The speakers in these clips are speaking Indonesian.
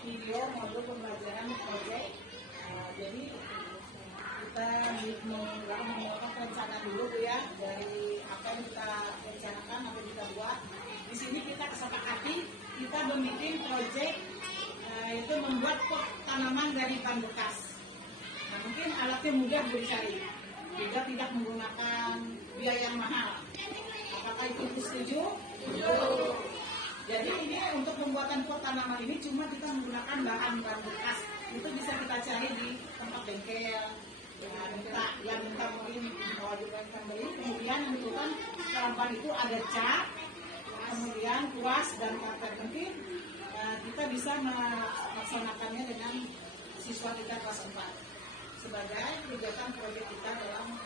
video modul pembelajaran proyek. Jadi kita membuat rencana dulu ya dari apa yang kita rencanakan, apa yang kita buat. Di sini kita kesepakati kita membuat proyek itu membuat pot tanaman dari ban bekas. Nah, mungkin alatnya mudah dicari, juga tidak menggunakan biaya yang mahal. Apakah itu setuju? Jadi ini untuk pembuatan pot tanaman ini cuma kita menggunakan bahan bekas. Itu bisa kita cari di tempat bengkel. Minta beli, kalau juga kita beli. Kemudian menentukan dalam ban itu ada cat, kemudian kuas dan karet. Mungkin kita bisa melaksanakannya dengan siswa kita kelas 4 sebagai kegiatan proyek kita dalam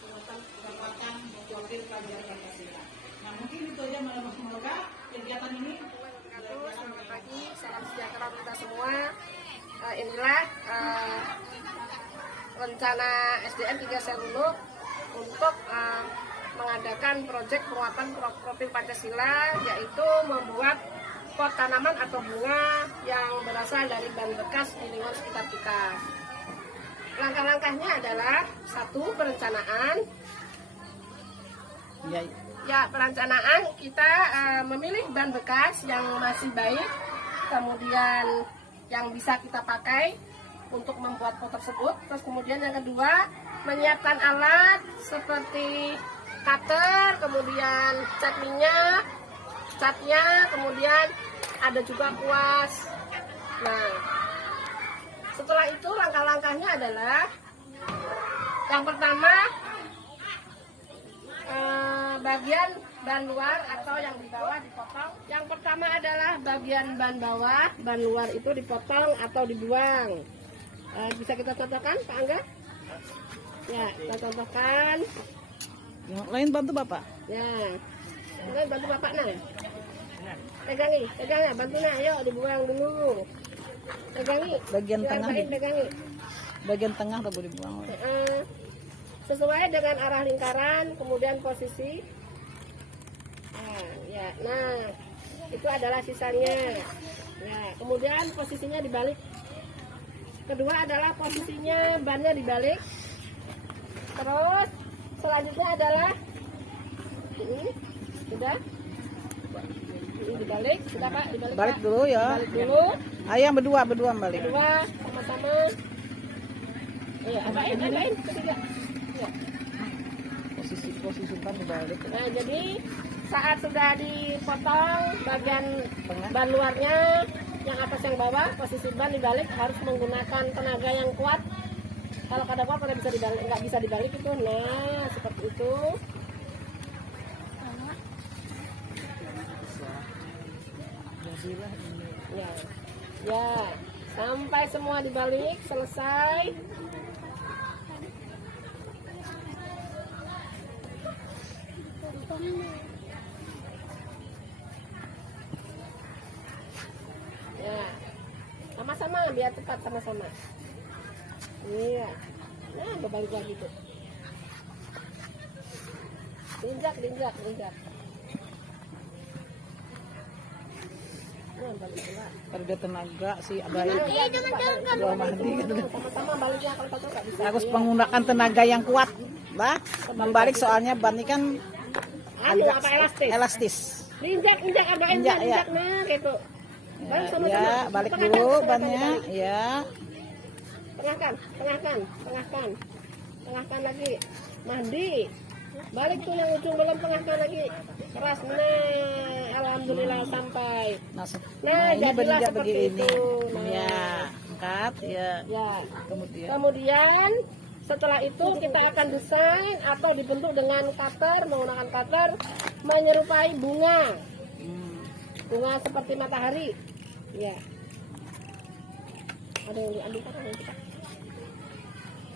penguatan profil pelajaran Pancasila. Nah, mungkin itu aja, semoga kegiatan ini. Selamat pagi, salam sejahtera kita semua. Inilah rencana SDN 3 Serulu untuk mengadakan proyek penguatan profil Pancasila, yaitu membuat pot tanaman atau bunga yang berasal dari ban bekas di lingkungan sekitar kita. Langkah-langkahnya adalah: 1. Perencanaan. Ya, perencanaan kita memilih ban bekas yang masih baik, kemudian yang bisa kita pakai untuk membuat pot tersebut. Terus kemudian yang kedua, menyiapkan alat seperti cutter, kemudian cat minyak, catnya, kemudian ada juga kuas. Nah, setelah itu langkah-langkahnya adalah yang pertama, bagian ban luar atau yang di bawah dipotong. Yang pertama adalah bagian ban bawah, ban luar itu dipotong atau dibuang. Bisa kita contohkan, Pak Angga? Ya, kita contohkan. Yang lain bantu Bapak. Ya, yang lain bantu Bapak nah. Pegangi, ya, bantu nah, ayo dibuang dulu. Pegangi. Bagian tengah. Pegangi. Bagian tengah tak boleh dibuang. Sesuai dengan arah lingkaran, kemudian posisi. Nah, itu adalah sisanya. Nah, kemudian posisinya dibalik. Kedua adalah posisinya bannya dibalik. Terus selanjutnya adalah sudah dibalik, sudah Pak, dibalik. Balik Pak. dulu ya. Balik dulu. Ayo yang berdua balik. Kedua sama-sama. Iya, apain ketiga. Ya. Posisi ban dibalik. Nah, jadi saat sudah dipotong bagian ban luarnya, yang atas yang bawah, posisi ban dibalik, harus menggunakan tenaga yang kuat. Kalau kada kuat kada bisa dibalik, nggak bisa dibalik itu. Nah, seperti itu. Ya, sampai semua dibalik selesai. Ya, sama-sama biar cepat sama-sama. Iya. Nah, berbalik lagi tuh. Linjak. Nah, balik pula. Kalau dia tenaga si Abai. Sama-sama baliknya kalau kata nggak bisa. Harus menggunakan tenaga yang kuat, bah. Membalik soalnya ban ini kan Apa elastis. Injak Ya. nah gitu. Ya, balik dulu bannya, ya. Tengahkan lagi. Mandi. Balik tuh yang ujung belum, tengahkan lagi. Keras, nah, alhamdulillah sampai. Nah, ini jadilah berinjak seperti begini. itu. Ya, angkat, ya. Ya. Kemudian Setelah itu kita akan desain atau dibentuk dengan menggunakan cutter menyerupai bunga. Bunga seperti matahari. Ya. Ada yang diambil kan?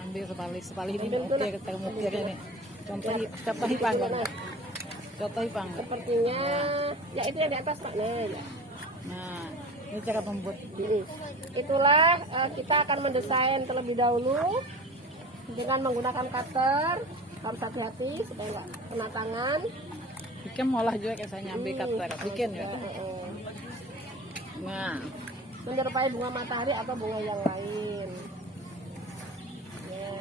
ambil sepali ini. Ambil Oke, kita mukir ini. Contohi Pang. Sepertinya ya itu yang di atas Pak. Nah, ini cara membuat. Itulah kita akan mendesain terlebih dahulu dengan menggunakan cutter. Harus hati-hati supaya nggak kena tangan. Bikin molah juga kayak saya nyambi cutter. Bikin ya. Nah, menyerupai bunga matahari atau bunga yang lain. Ya.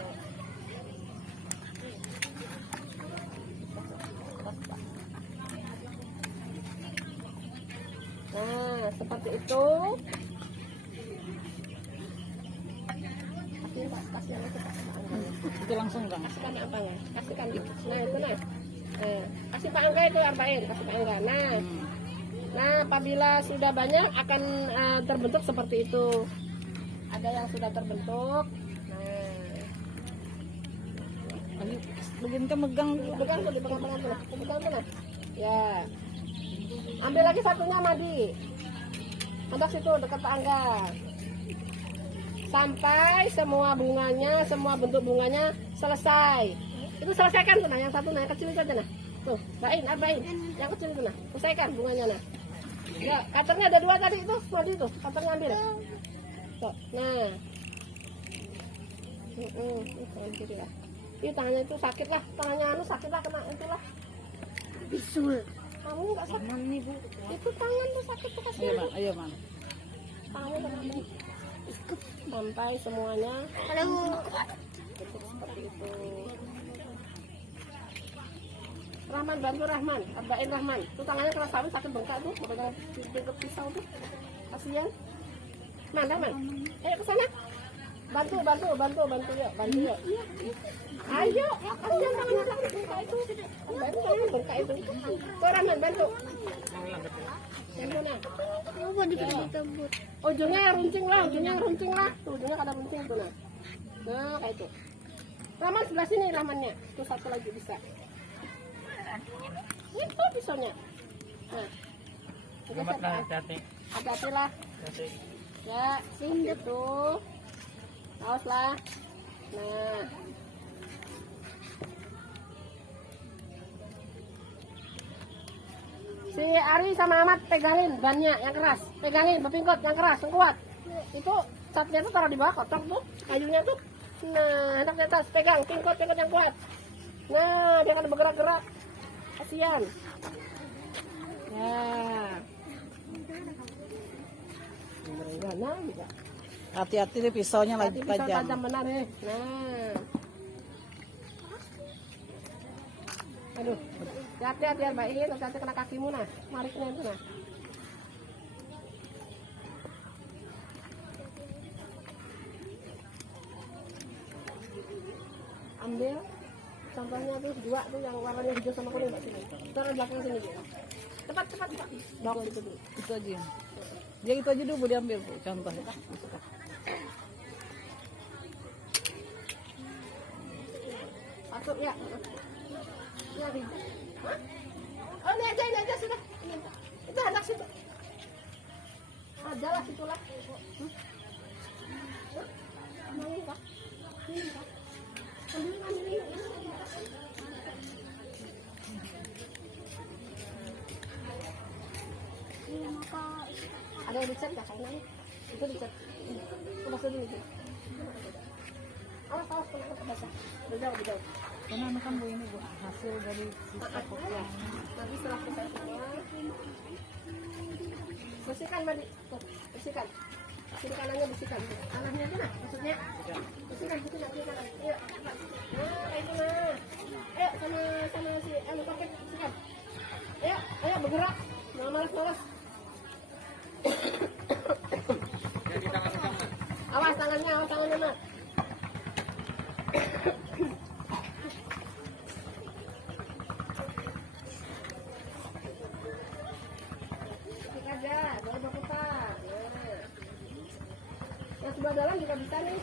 Nah, seperti itu. Kasih Itu langsung Kang. kasihkan apa ya? Kasihkan gitu. Nah itu nah. Kasih Pak Angga itu apain? Kasih Pak Angga. Nah, apabila sudah banyak akan terbentuk seperti itu. Ada yang sudah terbentuk. Nah, Begini kan megang. pegang tuh, dipegang-pegang tuh, pegang tuh nah. Ya. Ambil lagi satunya Madi. Ambil situ dekat Pak Angga. Sampai semua bunganya, semua bentuk bunganya selesai. Itu selesaikan tuh nah, yang satu nah, yang kecil itu aja nah. Tuh, bain. Yang kecil itu nah, selesaikan bunganya nah. Ya, katernya ada 2 tadi itu, Madi itu, katernya ambil. Tuh, nah. Tangan kiri lah. Ih, tangannya itu sakit lah, tangannya anu sakit lah kena itulah. Bisul. Kamu nggak sakit nih Bu? Itu tangan tuh sakit tuh kasih. Ayo, Man. Tangannya kena nih. Sampai semuanya. Bentuk seperti itu. Rahman, bantu Rahman, Arbain Rahman. Tuh tangannya kena sabit sakit bengkak tuh, megang pisau tuh. Kasihan. Mana Man? Ayo ke sana. Bantu yuk, bantu yuk. Ayo, kasihan tangannya sakit bengkak itu. Bantu tangannya bengkak itu. Tuh Rahman, bantu. Bantu nah. Ujungnya runcing lah. Tuh, ujungnya kada runcing tuh nah. Nah, kayak itu. Rahman sebelah sini Rahmannya. Tuh satu lagi bisa. Itu pisaunya. Nah. Hati-hati lah. Ya, sini tuh. Awas lah. Nah. Si Ari sama Ahmad pegangin bannya yang keras. Pegangin bepingkot yang keras, yang kuat. Itu catnya tuh taruh di bawah kotak tuh, kayunya tuh. Nah, hendak di atas, pegang pingkot yang kuat. Nah, dia akan bergerak-gerak. Kasihan. Ya. Nah, juga. Hati-hati deh pisaunya lagi Pisau tajam. tajam benar nih. Nah. Aduh. Hati-hati ya, baik. Nanti kena kakimu nah. Mariknya itu nah. Ambil contohnya tuh 2 tuh yang warnanya hijau sama kuning Mbak sini. Taruh belakang sini gitu. Cepat. Bawa itu dulu. Itu aja. Dia itu aja dulu diambil Bu, contohnya. Masuk ya. Ya, hah? Oh, ini aja sudah. Itu anak situ. Ada lah situlah. Ambil Pak. Ambil. Ada yang dicet nggak kayaknya? Itu dicet. Masuk dulu. Awas kalau basah. Berjauh. Karena anu kan Bu ini Bu, hasil dari sisa kopiah. Nanti setelah selesai semua, bersihkan Madi. Tuh, bersihkan. Kiri kanannya bersihkan. Kanannya itu nah, maksudnya. Bersihkan nanti kanan. Ayo. Nah, itu nah. Ayo sama si anu paket bersihkan. Ayo bergerak. Jangan malas-malas. Awas tangannya Mak. Boleh berputar. Nah. Yang sebelah dalam juga bisa nih.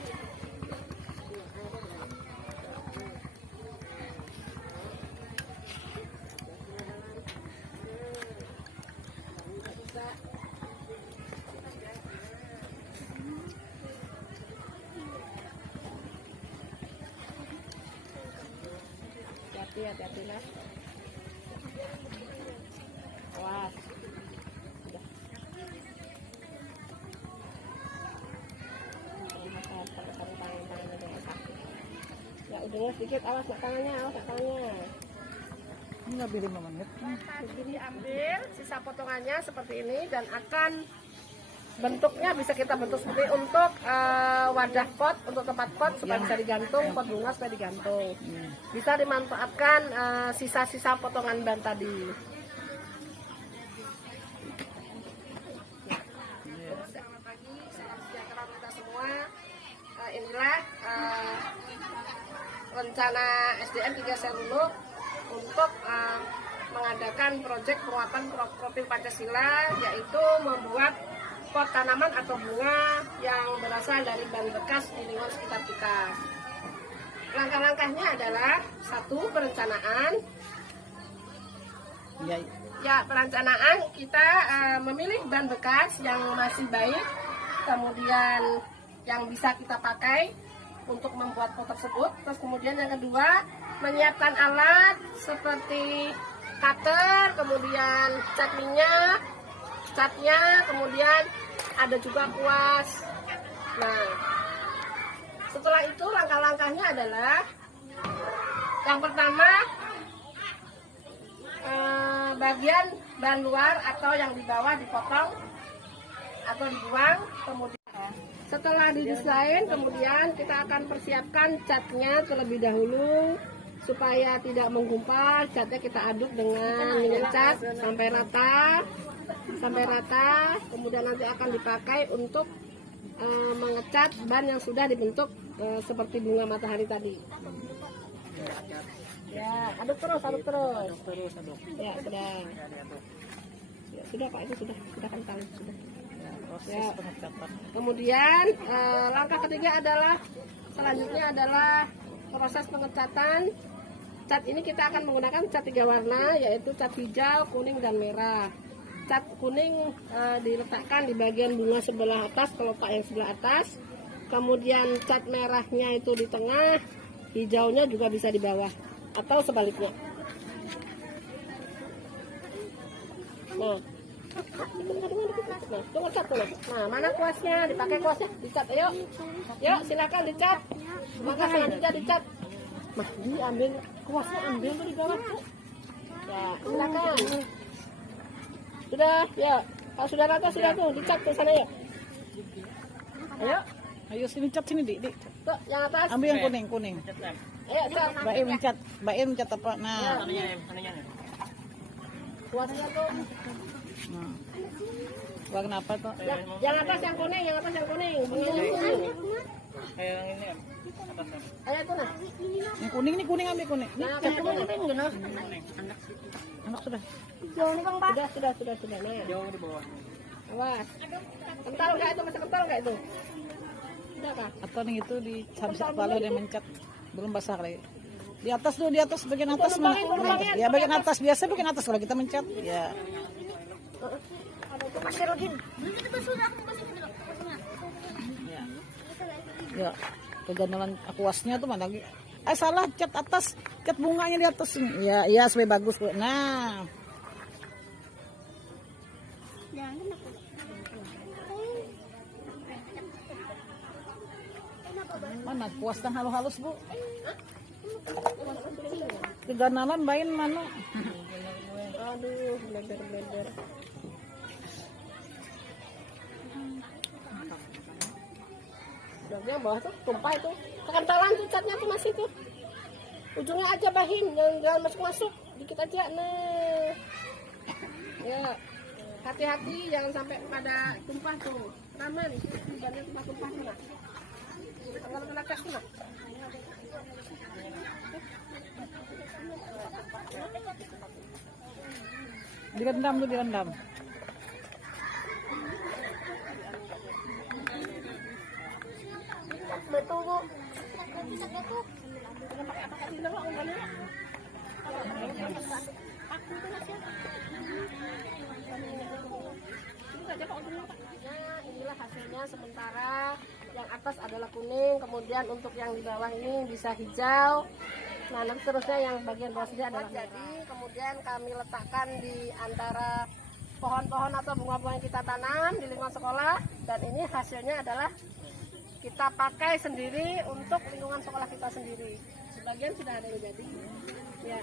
Hati-hati lah. Awas. Ya udahnya sedikit, awas tangannya. Ini lebih 5 menit. Jadi ambil sisa potongannya seperti ini dan akan bentuknya bisa kita bentuk seperti untuk wadah pot, untuk tempat pot supaya bisa digantung, pot bunga supaya digantung. Bisa dimanfaatkan sisa-sisa potongan ban tadi. Selamat pagi, salam sejahtera kita semua. Inilah rencana SDN 3 Seruluk untuk mengadakan proyek penguatan profil Pancasila, yaitu membuat pot tanaman atau bunga yang berasal dari ban bekas di lingkungan sekitar kita. Langkah-langkahnya adalah satu, perencanaan. Ya, perencanaan kita memilih ban bekas yang masih baik, kemudian yang bisa kita pakai untuk membuat pot tersebut. Terus kemudian yang kedua, menyiapkan alat seperti cutter, kemudian cat minyak, catnya, kemudian ada juga kuas. Nah, setelah itu langkah-langkahnya adalah yang pertama, bagian ban luar atau yang di bawah dipotong atau dibuang. Kemudian setelah didesain, kemudian kita akan persiapkan catnya terlebih dahulu supaya tidak menggumpal. Catnya kita aduk dengan minyak cat sampai rata, kemudian nanti akan dipakai untuk mengecat ban yang sudah dibentuk seperti bunga matahari tadi. Ya, aduk terus. Ya, sudah. Ya, sudah Pak, itu sudah kental, sudah. Ya. Kemudian langkah ketiga selanjutnya adalah proses pengecatan. Cat ini kita akan menggunakan cat 3 warna, yaitu cat hijau, kuning, dan merah. Cat kuning diletakkan di bagian bunga sebelah atas, kelopak yang sebelah atas. Kemudian cat merahnya itu di tengah, hijaunya juga bisa di bawah atau sebaliknya. Nah, tunggu cat tuh. Nah, mana kuasnya? Dipakai kuasnya, dicat. Ayo, silakan dicat. Maka selanjutnya dicat. Nah, diambil kuasnya, ambil tuh di bawah tuh. Ya, silakan. Sudah, ya. Kalau sudah rata sudah tuh, dicat ke sana ya. Ayo sini cat sini, Dik. Tuh, yang atas. Ambil yang kuning. Ayo, cat. Baim mencat apa? Nah. Kuasnya tuh. Nah. Wah, kenapa tuh? Yang atas yang kuning, bunganya kuning. Ayo tuh nah. Yang kuning nih, ambil kuning. Nah, cat kuning gimana? Anak sudah. Jauh nih Bang, Pak. Sudah. Nah. Jauh di bawah. Awas. Kental enggak itu? Masih kental enggak itu? Sudah kah? Atau yang itu di samsak kalau dia mencat belum basah kali. Di atas tuh, bagian atas mana? Ya bagian atas, biasa bagian atas kalau kita mencat. Ya. Pasir lagi. Ya. Kegandalan akuasnya tuh mana lagi? Salah, cat atas, cat bunganya di atas ini. Ya supaya bagus. Nah. Mana kuas yang halus-halus, Bu? Kegandalan main mana? Aduh, blender. Yang bawah tuh tumpah itu. Kekentalan tuh catnya tuh masih tuh. Ujungnya aja bahin, jangan masuk. Dikit aja. Nah. Ya. Hati-hati jangan sampai pada tumpah tuh. Aman. Bannya tumpah tuh nah. Kalau kena cas tuh nah. Direndam. Betul, Bu. Inilah hasilnya sementara. Yang atas adalah kuning, kemudian untuk yang di bawah ini bisa hijau. Nah, nanti terusnya yang bagian bawah saja adalah jadi. Kemudian kami letakkan di antara pohon-pohon atau bunga-bunga yang kita tanam di lingkungan sekolah. Dan ini hasilnya adalah kita pakai sendiri untuk lingkungan sekolah kita sendiri. Sebagian sudah ada yang jadi. Ya.